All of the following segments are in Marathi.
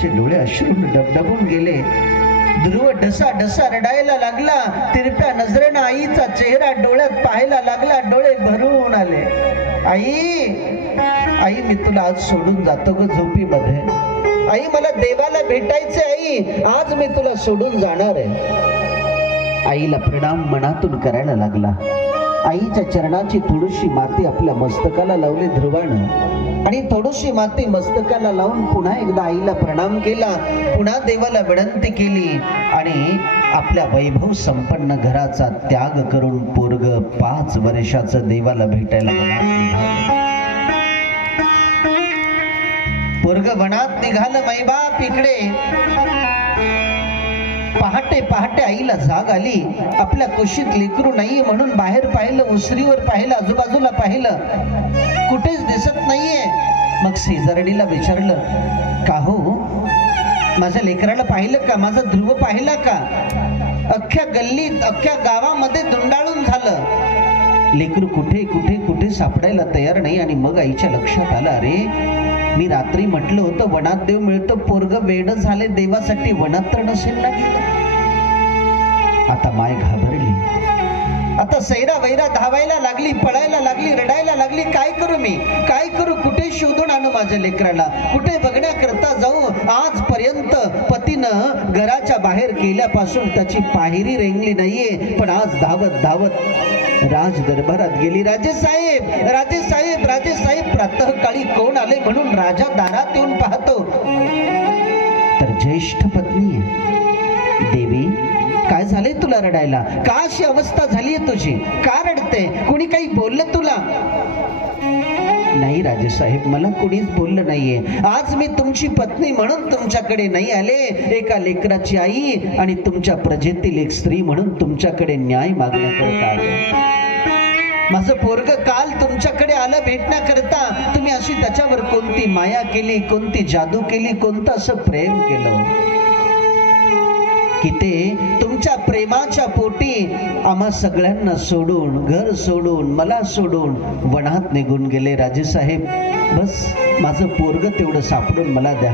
ध्रुवाचे डोळे अश्रून डबडबून गेले. ध्रुव ढसा ढसा रडायला लागला. तिरप्या नजरेनं आईचा चेहरा डोळ्यात पाहायला लागला. डोळे भरून आले. आई आई मी तुला आज सोडून जातो ग झोपीमध्ये. आई मला देवाला भेटायचे आई. आज मी तुला सोडून जाणार आहे. आईला प्रणाम मनातून करायला लागला. आईच्या चरणाची थोडीशी माती आपल्या मस्तकाला लावली ध्रुवानं. आणि थोडीशी माती मस्तकाला लावून पुन्हा एकदा आईला प्रणाम केला. पुन्हा देवाला विनंती केली. आणि आपल्या वैभव संपन्न घराचा त्याग करून पोरग पाच वर्षाचं देवाला भेटायला पोरग वनात निघालं मैबाप इकडे. पहाटे पहाटे आईला जाग आली. आपल्या कुशीत लेकरू नाहीये म्हणून बाहेर पाहिलं उसरीवर पाहिलं आजूबाजूला पाहिलं. कुठेच दिसत नाहीये. मग शेजारडीला विचारलं का हो? माझ्या लेकराला पाहिलं का? माझा ध्रुव पाहिला का? अख्ख्या गल्लीत अख्ख्या गावामध्ये दुंडाळून झालं. लेकरू कुठे कुठे कुठे सापडायला तयार नाही आणि मग आईच्या लक्षात आलं अरे मी रात्री म्हटलं होतं वनात देव मिळतो पोरग वेड झाले देवासाठी वनात तर नसेल ना गेलं आता माय घाबरली. आता सैरा वैरा धावायला लागली पळायला लागली रडायला लागली काय करू मी? काय करू? कुठे शोधून आणू माझ्या लेकराला? कुठे बघण्याकरता जाऊ? आजपर्यंत पतीनं घराच्या बाहेर केल्यापासून त्याची पाहिरी रेंगली नाहीये पण आज धावत धावत राज दरबारात गेली. राजे साहेब राजे साहेब राजे साहेब प्रातःकाळी कोण आले म्हणून राजा दारात येऊन पाहतो? तर ज्येष्ठ पत्नी देवी काय झाले तुला रडायला? का अशी अवस्था झालीये तुझी? का रडते? कोणी काही बोललं तुला? नाही राजेसाहेब मला कुणीच बोललं नाहीये. आज मी तुमची पत्नी म्हणून तुमच्याकडे नाही आले. एका लेकराची आई आणि तुमच्या प्रजेतील एक स्त्री म्हणून तुमच्याकडे न्याय मागण्याकरता आले. माझं पोरग काल तुमच्याकडे आलं भेटण्याकरता. तुम्ही अशी त्याच्यावर कोणती माया केली कोणती जादू केली कोणतं असं प्रेम केलं? की ते तुमच्या प्रेमाच्या पोटी आम्हा सगळ्यांना सोडून घर सोडून मला सोडून वनात निघून गेले राजेसाहेब बस माझं पोरग तेवढं सापडून मला द्या.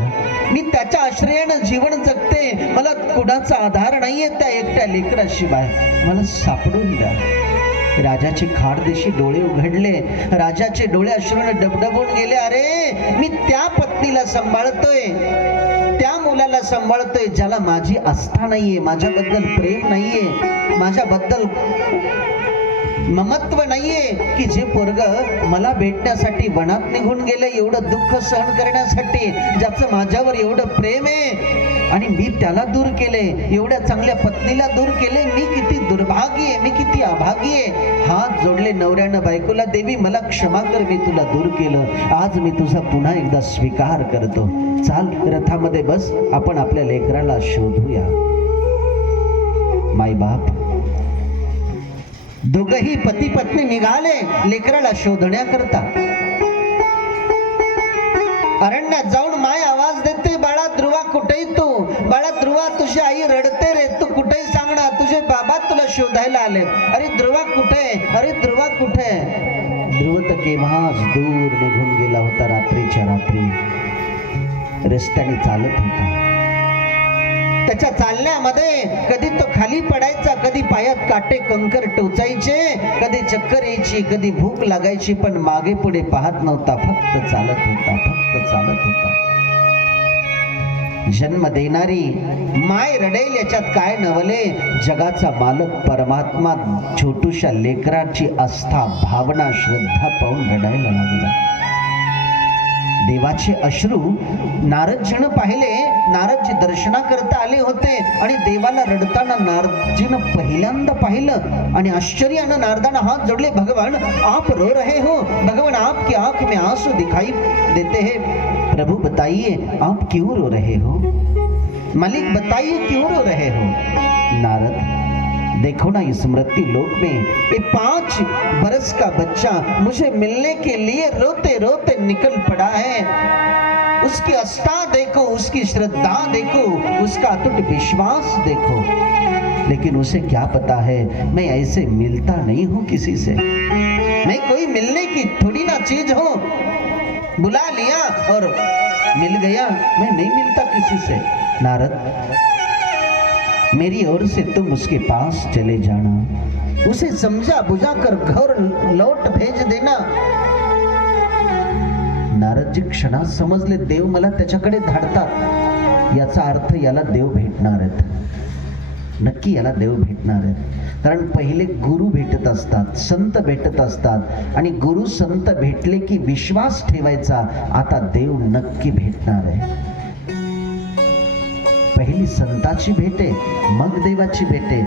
मी त्याच्या आश्रयानं जीवन जगते. मला कुणाचा आधार नाहीये त्या एकट्या लेकराशिवाय. मला सापडून द्या. राजाचे खाडदेशी डोळे उघडले. राजाचे डोळे अश्रून डबडबून गेले. अरे मी त्या पत्नीला सांभाळतोय. आपल्याला सांभाळतोय ज्याला माझी आस्था नाहीये माझ्याबद्दल प्रेम नाहीये माझ्याबद्दल ममत्व नाहीये की जे पोरग मला भेटण्यासाठी वनात निघून गेले एवढं दुःख सहन करण्यासाठी ज्याचं माझ्यावर एवढं प्रेम आहे आणि मी त्याला दूर केले एवढ्या चांगल्या पत्नीला दूर केले मी किती दुर्भाग्य आहे मी किती अभागी आहे हात जोडले नवऱ्यानं बायकोला देवी मला क्षमा कर मी तुला दूर केलं. आज मी तुझा पुन्हा एकदा स्वीकार करतो. चाल रथामध्ये बस आपण आपल्या लेकराला शोधूया. माय बाप दोघही पती पत्नी निघाले लेकराला शोधण्याकरता. अरण्यात जाऊन माय आवाज देते बाळा ध्रुवा कुठेही तू? बाळा ध्रुवा तुझी आई रडते रे. तू कुठेही सांगणार? तुझे बाबा तुला शोधायला आले. अरे ध्रुवा कुठे? अरे ध्रुवा कुठे? ध्रुव तर केव्हाच दूर निघून गेला होता रात्रीच्या रात्री. रस्त्याने चालत होता. त्याच्या चालण्यामध्ये कधी तो खाली पडायचा कधी पायात काटे कंकर टोचायचे कधी चक्कर यायची कधी भूक लागायची पण मागे पुढे पाहत नव्हता. फक्त चालत होता फक्त चालत होता. जन्म देणारी माय रडेल याच्यात काय नवले? जगाचा मालक परमात्मा छोटूशा लेकराची आस्था भावना श्रद्धा पाहून रडायला लागला. देवाचे अश्रू. नारदजीनं पाहिले नारदजी दर्शना करता आले होते आणि देवाला रडताना नारदजीनं पहिल्यांदा पाहिलं आणि आश्चर्यानं नारदाना हात जोडले भगवान आप रो रहे हो. भगवान आपकी आंख में आंसू दिखाई देते हैं. प्रभु बताइए आप क्यों रो रहे हो? मालिक बताइए क्यों रो रहे हो? नारद देखो ना इस मृत्यु लोक में, ये पाँच बरस का बच्चा मुझे मिलने के लिए रोते रोते निकल पड़ा है। उसकी आस्था देखो, उसकी श्रद्धा देखो, उसका अटूट विश्वास देखो। लेकिन उसे क्या पता है, मैं ऐसे मिलता नहीं हूँ किसी से। मैं कोई मिलने की थोड़ी ना चीज़ हूँ। बुला लिया और मिल गया, मैं नहीं मिलता किसी से। नारद मेरी ओर से तुम उसके पास चले जाना। उसे समझा बुझा कर घर लौट भेज देना। नारदजी क्षणात समजले देव मला त्याच्याकडे धाडतात. याचा अर्थ याला देव भेटणार आहेत. नक्की याला देव भेटणार आहेत. कारण पहिले गुरु भेटत असतात संत भेटत असतात. आणि गुरु संत भेटले की विश्वास ठेवायचा. आता देव नक्की भेटणार आहे. पहिली संताची भेटे मग देवाची भेटे